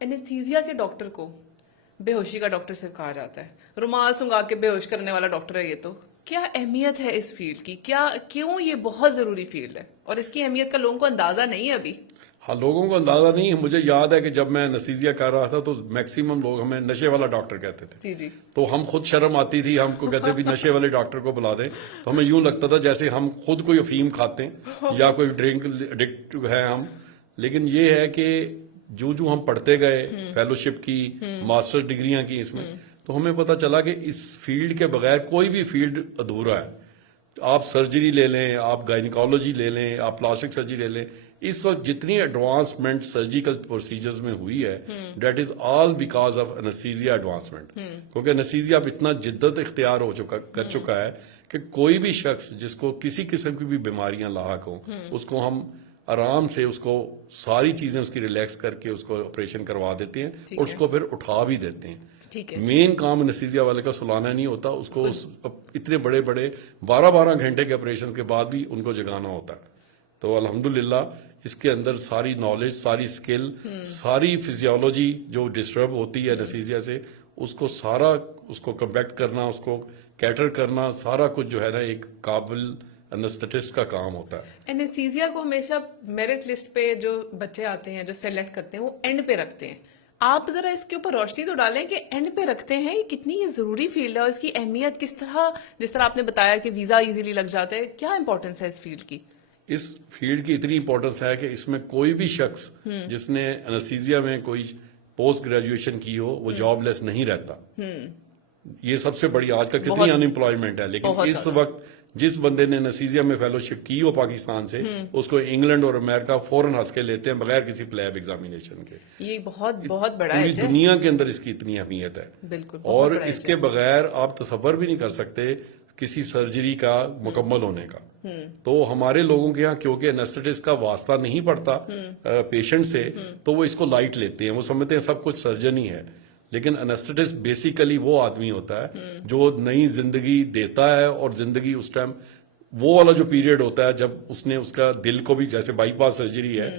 Anaesthesia کے doctor کو بے ہوشی کا ڈاکٹر صرف کہا جاتا ہے, رومال سنگا کے بے ہوش کرنے والا ڈاکٹر ہے. یہ تو کیا اہمیت ہے اس فیلڈ کی, کیوں یہ بہت ضروری فیلڈ ہے, اور اس کی اہمیت کا لوگوں کو اندازہ نہیں ہے ابھی. ہاں, لوگوں کو اندازہ نہیں ہے. مجھے یاد ہے کہ جب میں انستھیزیا کر رہا تھا تو میکسیمم لوگ ہمیں نشے والا ڈاکٹر کہتے تھے. جی جی. تو ہم خود شرم آتی تھی, ہم کو کہتے بھی نشے والے ڈاکٹر کو بلا دیں, تو ہمیں یوں لگتا تھا جیسے ہم خود کوئی افیم کھاتے ہیں یا کوئی ڈرنک ایڈکٹ ہے ہم. لیکن یہ ہے کہ جو ہم پڑھتے گئے, فیلوشپ کی, ماسٹر ڈگریاں کی اس میں, تو ہمیں پتہ چلا کہ اس فیلڈ کے بغیر کوئی بھی فیلڈ ادھورا ہے. آپ سرجری لے لیں, آپ گائنیکالوجی لے لیں, آپ پلاسٹک سرجری لے لیں, اس وقت جتنی ایڈوانسمنٹ سرجیکل پروسیجرز میں ہوئی ہے, that is all because of anaesthesia advancement. کیونکہ انستھیزیا اب اتنا جدت اختیار کر چکا ہے کہ کوئی بھی شخص جس کو کسی قسم کی بھی بیماریاں لاحق ہوں, اس کو ہم آرام سے اس کو ساری چیزیں اس کی ریلیکس کر کے اس کو آپریشن کروا دیتے ہیں, اور اس کو پھر اٹھا بھی دیتے ہیں. مین کام انستھیزیا والے کا سلانا نہیں ہوتا, اس کو اتنے بڑے 12 گھنٹے کے آپریشن کے بعد بھی ان کو جگانا ہوتا ہے. تو الحمدللہ اس کے اندر ساری نالج, ساری اسکل, ساری فزیولوجی جو ڈسٹرب ہوتی ہے انستھیزیا سے, اس کو کمپیکٹ کرنا, اس کو کیٹر کرنا, سارا کچھ جو ہے نا ایک قابل انستھیٹسٹ کا کام ہوتا ہے. اینستھیزیا کو ہمیشہ میرٹ لسٹ پہ جو بچے آتے ہیں, جو سلیکٹ کرتے ہیں, وہ اینڈ پہ رکھتے ہیں. آپ ذرا اس کے اوپر روشنی تو ڈالیں کہ اینڈ پہ رکھتے ہیں, یہ کتنی ضروری فیلڈ ہے, اور اس کی اہمیت کس طرح, جس طرح آپ نے بتایا کہ ویزا ایزیلی لگ جاتا ہے, کیا امپورٹنس ہے اس فیلڈ کی؟ اس فیلڈ کی اتنی امپورٹنس ہے کہ اس میں کوئی بھی شخص جس نے انستھیزیا میں کوئی پوسٹ گریجویشن کی ہو, وہ جاب لیس نہیں رہتا. یہ سب سے بڑی, آج کل کتنی ان امپلائمنٹ ہے, لیکن اس وقت جس بندے نے انستھیزیا میں فیلوشپ کی ہو پاکستان سے, اس کو انگلینڈ اور امریکہ فوراً ہنس کے لیتے ہیں بغیر کسی پلیب ایگزامینیشن کے. یہ بہت بڑا ہے, پوری دنیا کے اندر اس کی اتنی اہمیت ہے. بالکل. اور اس کے بغیر آپ تصور بھی نہیں کر سکتے کسی سرجری کا مکمل ہونے کا. تو ہمارے لوگوں کے ہاں کیونکہ انستھیٹسٹ کا واسطہ نہیں پڑتا پیشنٹ سے, تو وہ اس کو لائٹ لیتے ہیں, وہ سمجھتے ہیں سب کچھ سرجن ہی ہے. لیکن انستھیٹسٹ بیسیکلی وہ آدمی ہوتا ہے جو نئی زندگی دیتا ہے, اور زندگی اس ٹائم وہ والا جو پیریڈ ہوتا ہے جب اس نے اس کا دل کو بھی, جیسے بائی پاس سرجری ہے,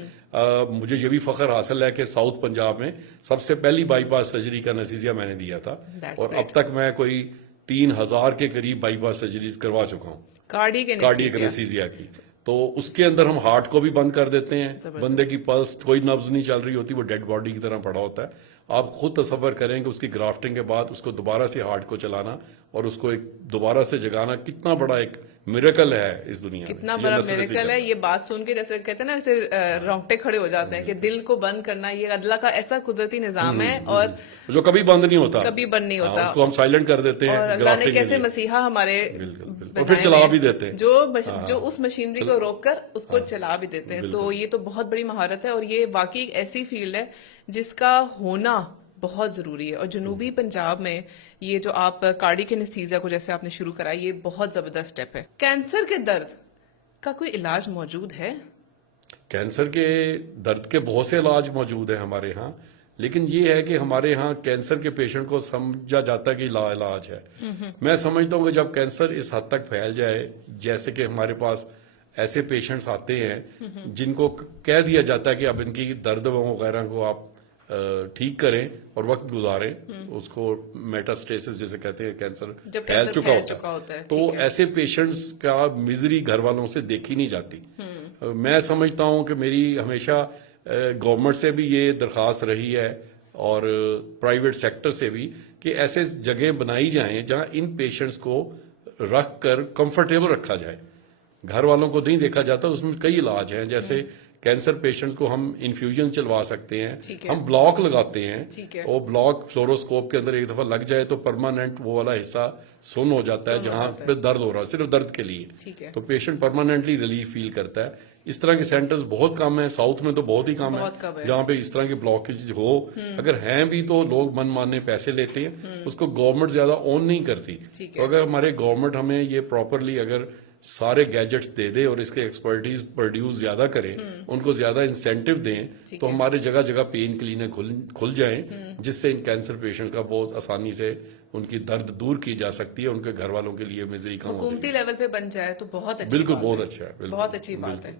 مجھے یہ بھی فخر حاصل ہے کہ ساؤتھ پنجاب میں سب سے پہلی بائی پاس سرجری کا انستھیزیا میں نے دیا تھا, اور اب تک میں کوئی 3000 کے قریب بائی پاس سرجریز کروا چکا ہوں کارڈیک انستھیزیا کی. تو اس کے اندر ہم ہارٹ کو بھی بند کر دیتے ہیں, بندے کی پلس کوئی نبض نہیں چل رہی ہوتی, وہ ڈیڈ باڈی کی طرح پڑا ہوتا ہے. آپ خود تصور کریں کہ اس کی گرافٹنگ کے بعد اس کو دوبارہ سے ہارٹ کو چلانا اور اس کو ایک دوبارہ سے جگانا کتنا بڑا ایک میریکل ہے اس دنیا میں. کتنا بڑا میریکل ہے. یہ بات سن کے جیسے کہتے ہیں نا, ویسے رونگٹے کھڑے ہو جاتے ہیں کہ دل کو بند کرنا یہ اللہ کا ایسا قدرتی نظام ہے, اور جو کبھی بند نہیں ہوتا, کبھی بند نہیں ہوتا. اس کو ہم سائلنٹ کر دیتے ہیں, اور اللہ نے کیسے مسیحا ہمارے اور پھر چلا بھی دیتے ہیں, جو اس مشینری کو روک کر اس کو چلا بھی دیتے ہیں. تو یہ تو بہت بڑی مہارت ہے, اور یہ واقعی ایک ایسی فیلڈ ہے جس کا ہونا بہت ضروری ہے. اور جنوبی پنجاب میں یہ جو آپ کارڈیک انستھیزیا کو جیسے آپ نے شروع کرا, یہ بہت زبردست سٹیپ ہے. کینسر کے درد کا کوئی علاج موجود ہے؟ کینسر کے درد کے بہت سے علاج موجود ہیں ہمارے ہاں, لیکن یہ ہے کہ ہمارے ہاں کینسر کے پیشنٹ کو سمجھا جاتا ہے کہ لا علاج ہے. میں سمجھتا ہوں کہ جب کینسر اس حد تک پھیل جائے, جیسے کہ ہمارے پاس ایسے پیشنٹس آتے ہیں جن کو کہہ دیا جاتا ہے کہ اب ان کی درد وغیرہ کو آپ ٹھیک کریں اور وقت گزاریں, اس کو میٹاسٹیسس جیسے کہتے ہیں, کینسر پھیل چکا ہوتا ہے, تو ایسے پیشنٹس کا میزری گھر والوں سے دیکھی نہیں جاتی. میں سمجھتا ہوں کہ میری ہمیشہ گورنمنٹ سے بھی یہ درخواست رہی ہے, اور پرائیویٹ سیکٹر سے بھی, کہ ایسے جگہیں بنائی جائیں جہاں ان پیشنٹس کو رکھ کر کمفرٹیبل رکھا جائے. گھر والوں کو نہیں دیکھا جاتا. اس میں کئی علاج ہیں, جیسے کینسر پیشنٹ کو ہم انفیوژن چلوا سکتے ہیں, ہم بلاک لگاتے ہیں, وہ بلاک فلوروسکوپ کے اندر ایک دفعہ لگ جائے تو پرماننٹ وہ والا حصہ سن ہو جاتا ہے جہاں پہ درد ہو رہا ہے, صرف درد کے لیے, تو پیشنٹ پرماننٹلی ریلیف فیل کرتا ہے. اس طرح کے سینٹرز بہت کم ہیں, ساؤتھ میں تو بہت ہی کم ہے جہاں پہ اس طرح کے بلاکیج ہو. اگر ہیں بھی تو لوگ من ماننے پیسے لیتے ہیں, اس کو گورنمنٹ زیادہ اون نہیں کرتی. تو اگر ہمارے گورنمنٹ ہمیں یہ پراپرلی اگر سارے گیجٹس دے دے اور اس کے ایکسپرٹیز پروڈیوس زیادہ کریں, ان کو زیادہ انسینٹیو دیں, تو ہمارے جگہ جگہ پین کلینک کھل جائیں, جس سے ان کینسر پیشنٹ کا بہت آسانی سے ان کی درد دور کی جا سکتی ہے, ان کے گھر والوں کے لیے میزری کم ہو جائے. حکومتی لیول پہ بن جائے تو بہت اچھی, بالکل بہت اچھا ہے, بہت اچھی بات ہے.